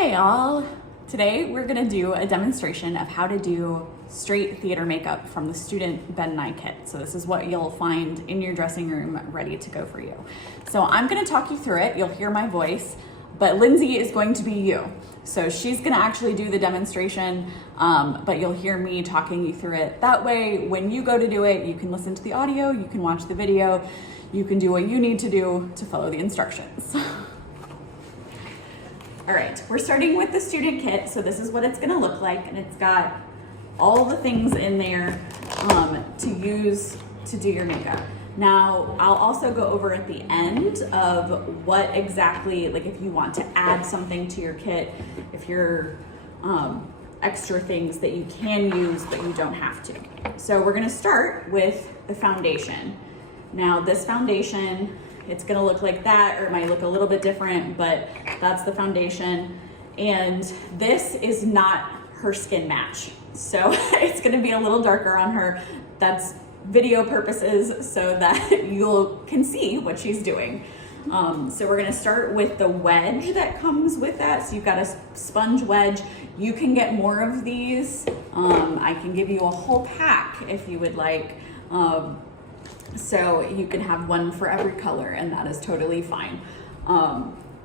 Hey all! Today we're going to do a demonstration of how to do straight theater makeup from the Student Ben Nye Kit. So this is what you'll find in your dressing room ready to go for you. So I'm going to talk you through it. You'll hear my voice, but Lindsay is going to be you. So she's going to actually do the demonstration, but you'll hear me talking you through it. That way, when you go to do it, you can listen to the audio, you can watch the video, you can do what you need to do to follow the instructions. All right, we're starting with the student kit. So this is what it's gonna look like, and it's got all the things in there to use to do your makeup. Now, I'll also go over at the end of what exactly, like if you want to add something to your kit, if you're extra things that you can use, but you don't have to. So we're gonna start with the foundation. Now this foundation, it's gonna look like that, or it might look a little bit different, but that's the foundation. And this is not her skin match. So it's gonna be a little darker on her. That's video purposes so that you can see what she's doing. So we're gonna start with the wedge that comes with that. So you've got a sponge wedge. You can get more of these. I can give you a whole pack if you would like. So you can have one for every color, and that is totally fine.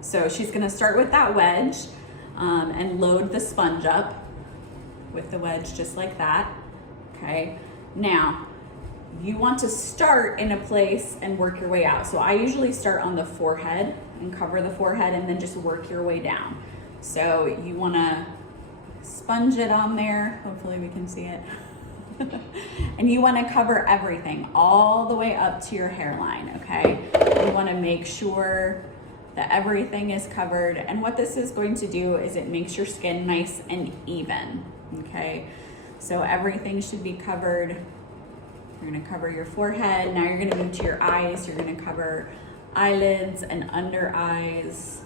So she's gonna start with that wedge and load the sponge up with the wedge just like that, okay? Now, you want to start in a place and work your way out. So I usually start on the forehead and cover the forehead and then just work your way down. So you wanna sponge it on there. Hopefully we can see it. And you want to cover everything all the way up to your hairline, okay? You want to make sure that everything is covered. And what this is going to do is it makes your skin nice and even, okay? So everything should be covered. You're going to cover your forehead. Now you're going to move to your eyes. You're going to cover eyelids and under eyes.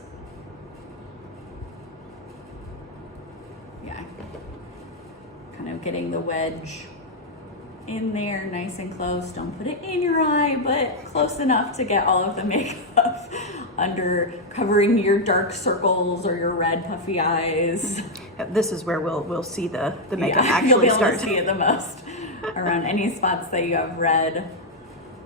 Yeah. Kind of getting the wedge in there nice and close. Don't put it in your eye, but close enough to get all of the makeup under, covering your dark circles or your red puffy eyes. This is where we'll see the makeup You'll actually be able start. to see it the most around any spots that you have red.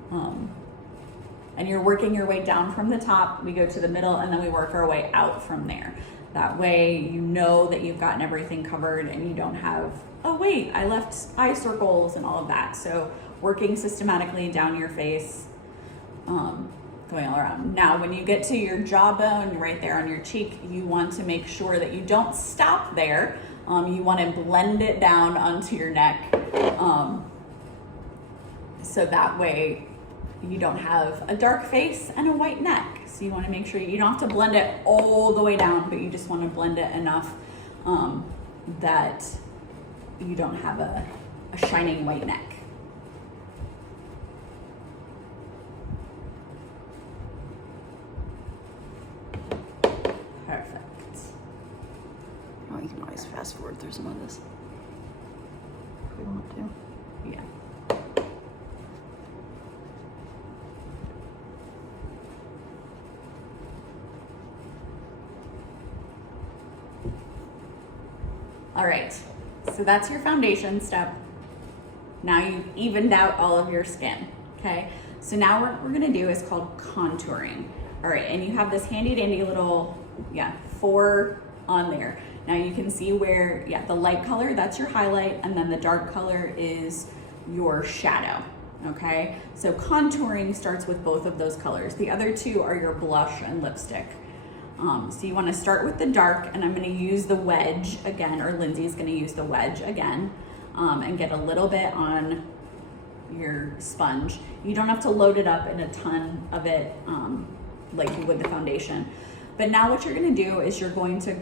And you're working your way down from the top. We go to the middle and then we work our way out from there. That way you know that you've gotten everything covered and you don't have, oh wait, I left eye circles and all of that. So working systematically down your face, going all around. Now, when you get to your jawbone, right there on your cheek, you want to make sure that you don't stop there. You want to blend it down onto your neck. So that way you don't have a dark face and a white neck. So you want to make sure you don't have to blend it all the way down, but you just want to blend it enough that you don't have a shining white neck. Perfect. Oh, you can always fast forward through some of this if we want to. Yeah. All right, so that's your foundation step. Now you've evened out all of your skin, okay? So now what we're gonna do is called contouring. All right, and you have this handy dandy little, 4 on there. Now you can see where, the light color, that's your highlight, and then the dark color is your shadow, okay? So contouring starts with both of those colors. The other 2 are your blush and lipstick. So you want to start with the dark, and I'm going to use the wedge again, or Lindsay's going to use the wedge again, and get a little bit on your sponge. You don't have to load it up in a ton of it like you would the foundation. But now what you're going to do is you're going to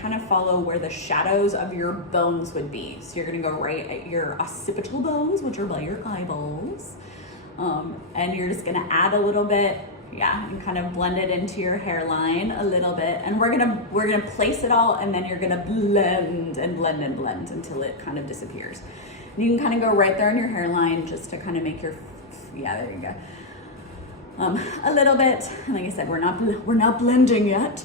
kind of follow where the shadows of your bones would be. So you're going to go right at your occipital bones, which are by your eyeballs, and you're just going to add a little bit. And kind of blend it into your hairline a little bit. And we're gonna place it all, and then you're gonna blend and blend and blend until it kind of disappears. And you can kind of go right there on your hairline just to kind of make your, there you go. A little bit. And like I said, we're not blending yet.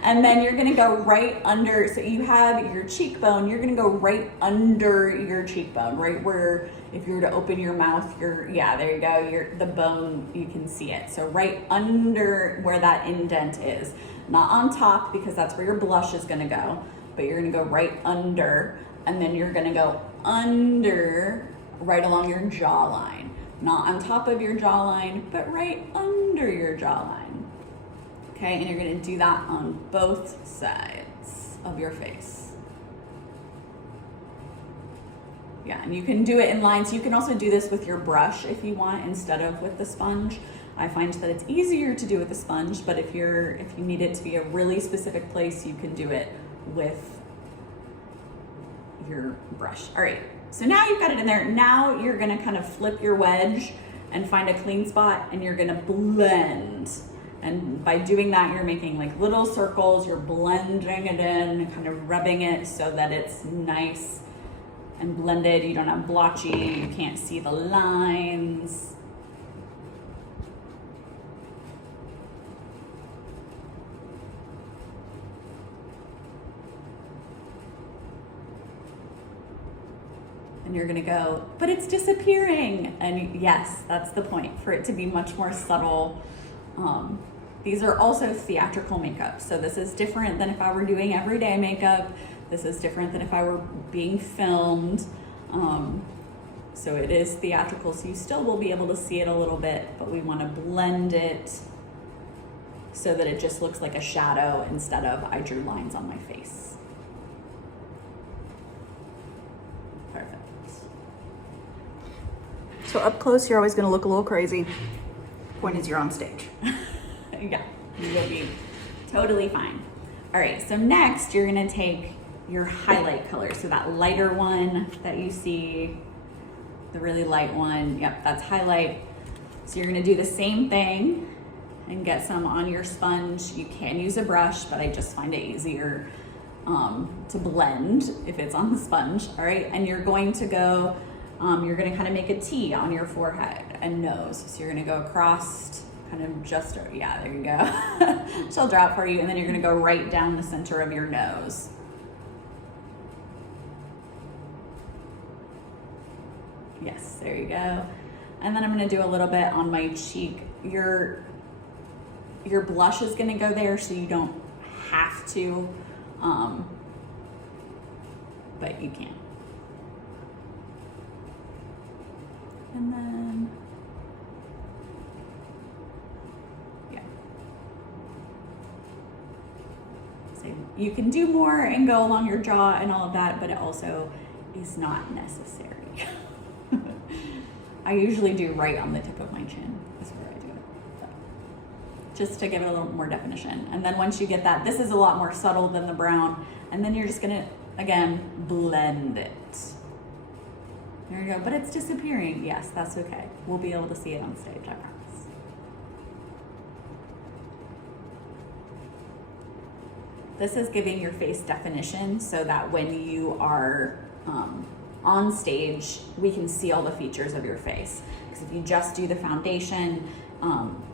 And then you're gonna go right under, so you have your cheekbone, you're gonna go right under your cheekbone, right where, if you were to open your mouth, yeah, there you go, the bone, you can see it. So right under where that indent is. Not on top, because that's where your blush is gonna go, but you're gonna go right under, and then you're gonna go under, right along your jawline. Not on top of your jawline, but right under your jawline. Okay, and you're gonna do that on both sides of your face. Yeah, and you can do it in lines. You can also do this with your brush if you want, instead of with the sponge. I find that it's easier to do with the sponge, but if you need it to be a really specific place, you can do it with your brush. All right, so now you've got it in there. Now you're gonna kind of flip your wedge and find a clean spot, and you're gonna blend. And by doing that, you're making like little circles, you're blending it in, kind of rubbing it so that it's nice and blended. You don't have blotchy, you can't see the lines. And you're gonna go, but it's disappearing. And yes, that's the point, for it to be much more subtle. These are also theatrical makeup. So this is different than if I were doing everyday makeup. This is different than if I were being filmed. So it is theatrical, so you still will be able to see it a little bit, but we wanna blend it so that it just looks like a shadow instead of I drew lines on my face. Perfect. So up close, you're always gonna look a little crazy. Point is, you're on stage. Yeah, you will be totally fine. All right, so next you're gonna take your highlight color. So that lighter one that you see, the really light one, yep, that's highlight. So you're gonna do the same thing and get some on your sponge. You can use a brush, but I just find it easier to blend if it's on the sponge, all right? And you're going to go, you're gonna kind of make a T on your forehead and nose. So you're gonna go across, kind of just, yeah, there you go. She'll draw it for you, and then you're gonna go right down the center of your nose. Yes, there you go. And then I'm gonna do a little bit on my cheek. Your blush is gonna go there, so you don't have to, but you can. And then, yeah. So you can do more and go along your jaw and all of that, but it also is not necessary. I usually do right on the tip of my chin. That's where I do it. So, just to give it a little more definition. And then once you get that, this is a lot more subtle than the brown. And then you're just gonna, again, blend it. There you go, but it's disappearing. Yes, that's okay. We'll be able to see it on stage, I promise. This is giving your face definition so that when you are on stage, we can see all the features of your face. Because if you just do the foundation,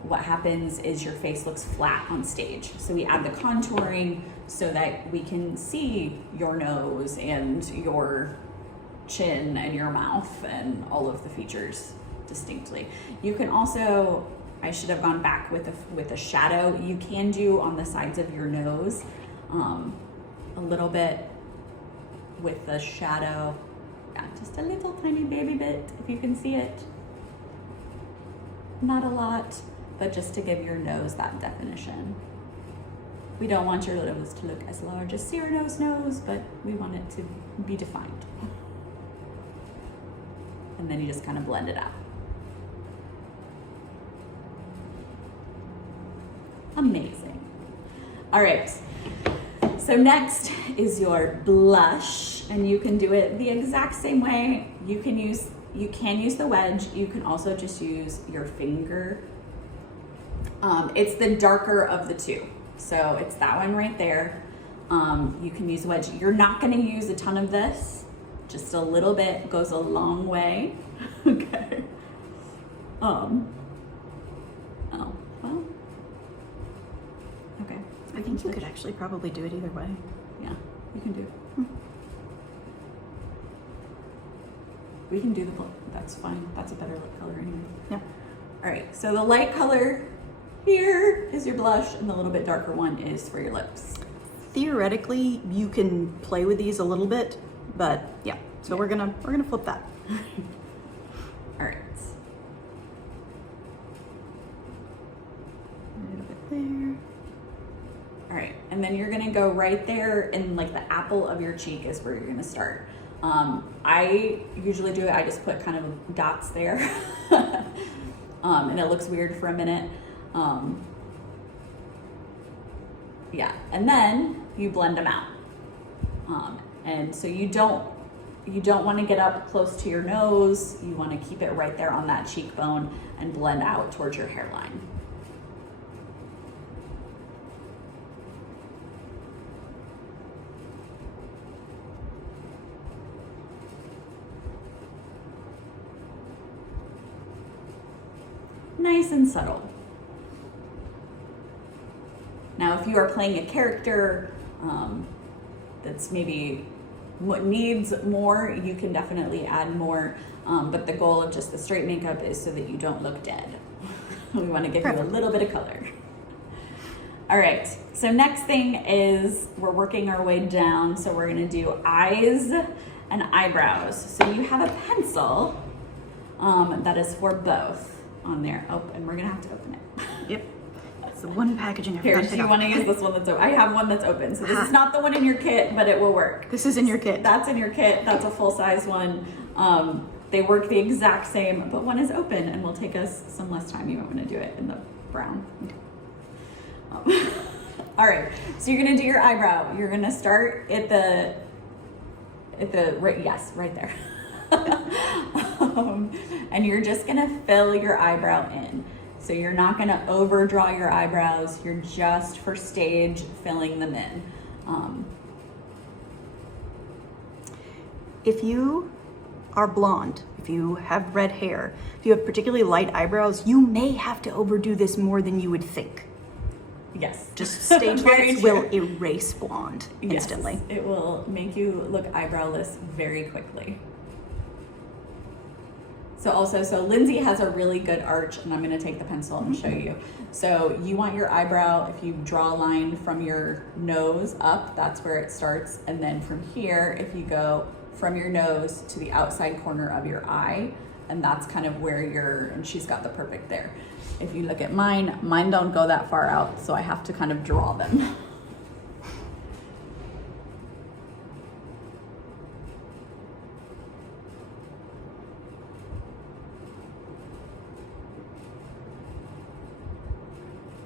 what happens is your face looks flat on stage. So we add the contouring so that we can see your nose and your chin and your mouth and all of the features distinctly. You can also, I should have gone back with a shadow. You can do on the sides of your nose a little bit with the shadow. Yeah, just a little tiny baby bit, if you can see it. Not a lot, but just to give your nose that definition. We don't want your nose to look as large as Cyrano's nose, but we want it to be defined. And then you just kind of blend it out. Amazing. All right, so next is your blush, and you can do it the exact same way. You can use the wedge. You can also just use your finger. It's the darker of the two. So it's that one right there. You can use a wedge. You're not gonna use a ton of this. Just a little bit goes a long way. Okay. Oh, well. Okay. I think you could actually probably do it either way. Yeah, you can do it. We can do the blue. That's fine. That's a better lip color anyway. Yeah. All right, so the light color here is your blush, and the little bit darker one is for your lips. Theoretically, you can play with these a little bit, but yeah. So we're gonna flip that. All right. A little bit there. All right, and then you're gonna go right there in like the apple of your cheek is where you're gonna start. I usually do it, I just put kind of dots there. And it looks weird for a minute. Yeah, and then you blend them out. And so you don't want to get up close to your nose. You want to keep it right there on that cheekbone and blend out towards your hairline. Nice and subtle. Now, if you are playing a character that's maybe what needs more, you can definitely add more. But the goal of just the straight makeup is so that you don't look dead. We want to give you a little bit of color. All right, so next thing is we're working our way down. So we're gonna do eyes and eyebrows. So you have a pencil that is for both on there. Oh, and we're gonna have to open it. Yep. It's the one packaging I Here, forgot to do take you off. want to use this one that's open? I have one that's open. So this is not the one in your kit, but it will work. This is in your kit. That's in your kit. That's a full-size one. They work the exact same, but one is open and will take us some less time. You might want to do it in the brown. All right, so you're gonna do your eyebrow. You're gonna start at the right, yes, right there. And you're just gonna fill your eyebrow in. So you're not gonna overdraw your eyebrows. You're just for stage filling them in. If you are blonde, if you have red hair, if you have particularly light eyebrows, you may have to overdo this more than you would think. Yes. Just stage Very lights true. will erase blonde instantly. Yes, it will make you look eyebrowless very quickly. So Lindsay has a really good arch, and I'm gonna take the pencil and show you. So you want your eyebrow, if you draw a line from your nose up, that's where it starts. And then from here, if you go from your nose to the outside corner of your eye, and that's kind of where and she's got the perfect there. If you look at mine don't go that far out, so I have to kind of draw them.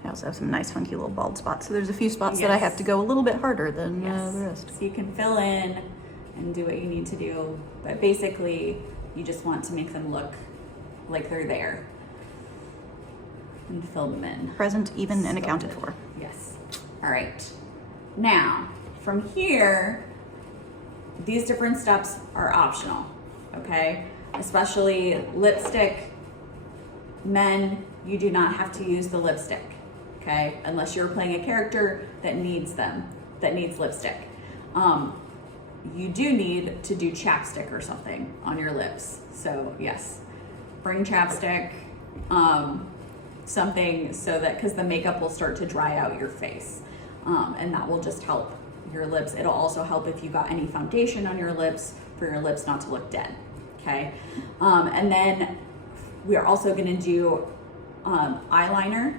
I also have some nice funky little bald spots. So there's a few spots that I have to go a little bit harder than the rest. So you can fill in and do what you need to do, but basically you just want to make them look like they're there and fill them in. Present, even, and accounted for. Yes. All right. Now, from here, these different steps are optional, okay? Especially lipstick. Men, you do not have to use the lipstick, okay? Unless you're playing a character that needs lipstick. You do need to do chapstick or something on your lips. So yes, bring chapstick, something so that, because the makeup will start to dry out your face. And that will just help your lips. It'll also help if you got any foundation on your lips for your lips not to look dead, okay? And then we are also gonna do eyeliner.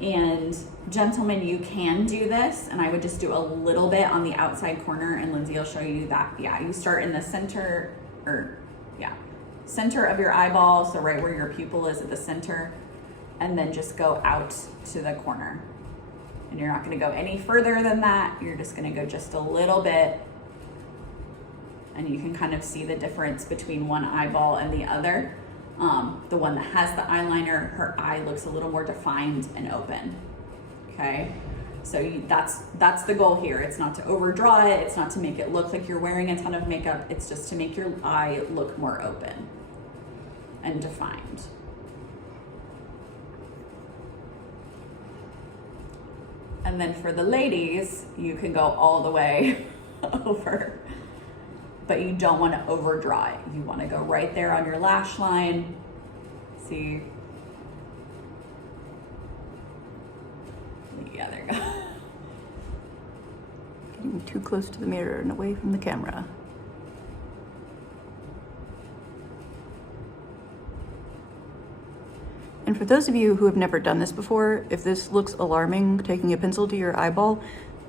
And gentlemen, you can do this, and I would just do a little bit on the outside corner, and Lindsay will show you that. Yeah, you start in the center, center of your eyeball, so right where your pupil is at the center, and then just go out to the corner. And you're not gonna go any further than that. You're just gonna go just a little bit, and you can kind of see the difference between one eyeball and the other. The one that has the eyeliner, her eye looks a little more defined and open, okay? So that's the goal here. It's not to overdraw it. It's not to make it look like you're wearing a ton of makeup. It's just to make your eye look more open and defined. And And then for the ladies, you can go all the way over, but you don't want to overdraw it. You want to go right there on your lash line. See? Yeah, there you go. Getting too close to the mirror and away from the camera. And for those of you who have never done this before, if this looks alarming, taking a pencil to your eyeball,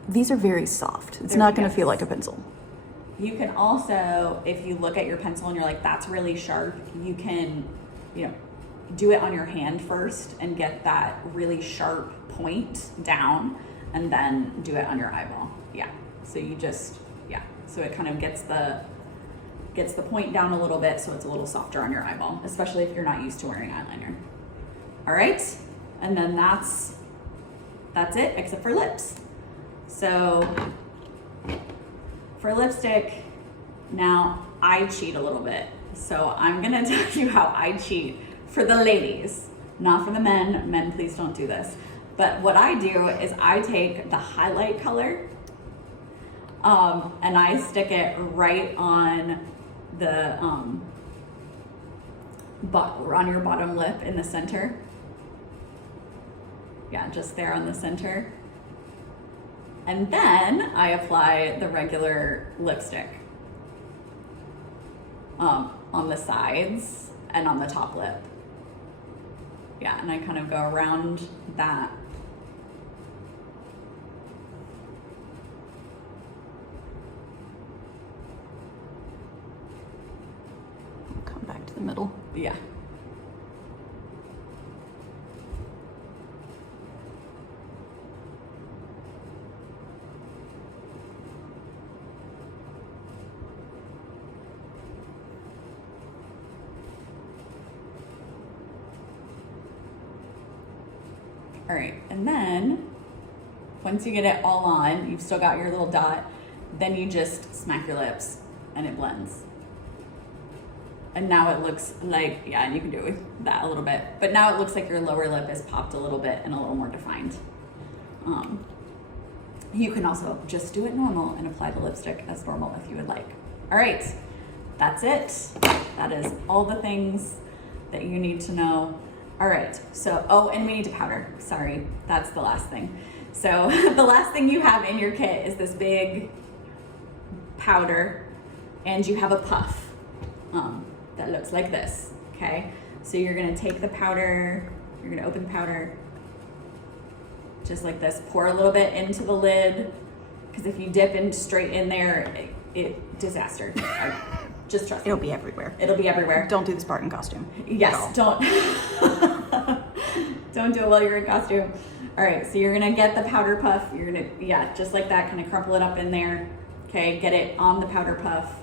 these are very soft. It's not going to feel like a pencil. You can also, if you look at your pencil and you're like, that's really sharp, you can, do it on your hand first and get that really sharp point down and then do it on your eyeball. Yeah. So you just, so it kind of gets the point down a little bit so it's a little softer on your eyeball, especially if you're not used to wearing eyeliner. All right, and then that's it, except for lips. So for lipstick, now I cheat a little bit. So I'm gonna tell you how I cheat for the ladies, not for the men. Men, please don't do this. But what I do is I take the highlight color and I stick it right on the on your bottom lip in the center. Yeah, just there on the center. And then I apply the regular lipstick on the sides and on the top lip. Yeah, and I kind of go around that. Come back to the middle. Yeah. All right, and then once you get it all on, you've still got your little dot, then you just smack your lips and it blends. And now it looks like, yeah, and you can do it with that a little bit, but now it looks like your lower lip is popped a little bit and a little more defined. You can also just do it normal and apply the lipstick as normal if you would like. All right, that's it. That is all the things that you need to know. All right, so, oh, and we need to powder. Sorry, that's the last thing. So the last thing you have in your kit is this big powder, and you have a puff that looks like this, okay? So you're gonna take the powder, you're gonna open the powder, just like this. Pour a little bit into the lid, because if you dip in straight in there, it disaster. Just trust me. It'll be everywhere. It'll be everywhere. Don't do this part in costume. Yes, don't don't do it while you're in costume. All right, so you're gonna get the powder puff. You're gonna, just like that, kind of crumple it up in there. Okay, get it on the powder puff.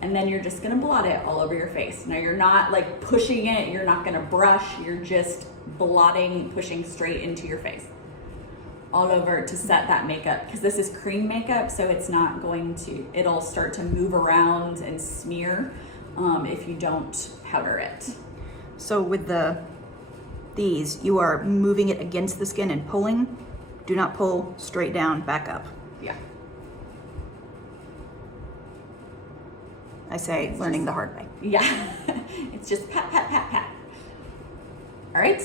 And then you're just gonna blot it all over your face. Now you're not like pushing it, you're not gonna brush, you're just blotting, pushing straight into your face. All over to set that makeup, because this is cream makeup, so it's not going to, it'll start to move around and smear if you don't powder it. So with these, you are moving it against the skin and pulling. Do not pull straight down, back up. Yeah. I say learning the hard way. Yeah, it's just pat, pat, pat, pat. All right,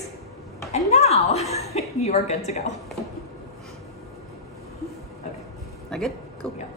and now you are good to go. Okay. That good? Cool. Yeah.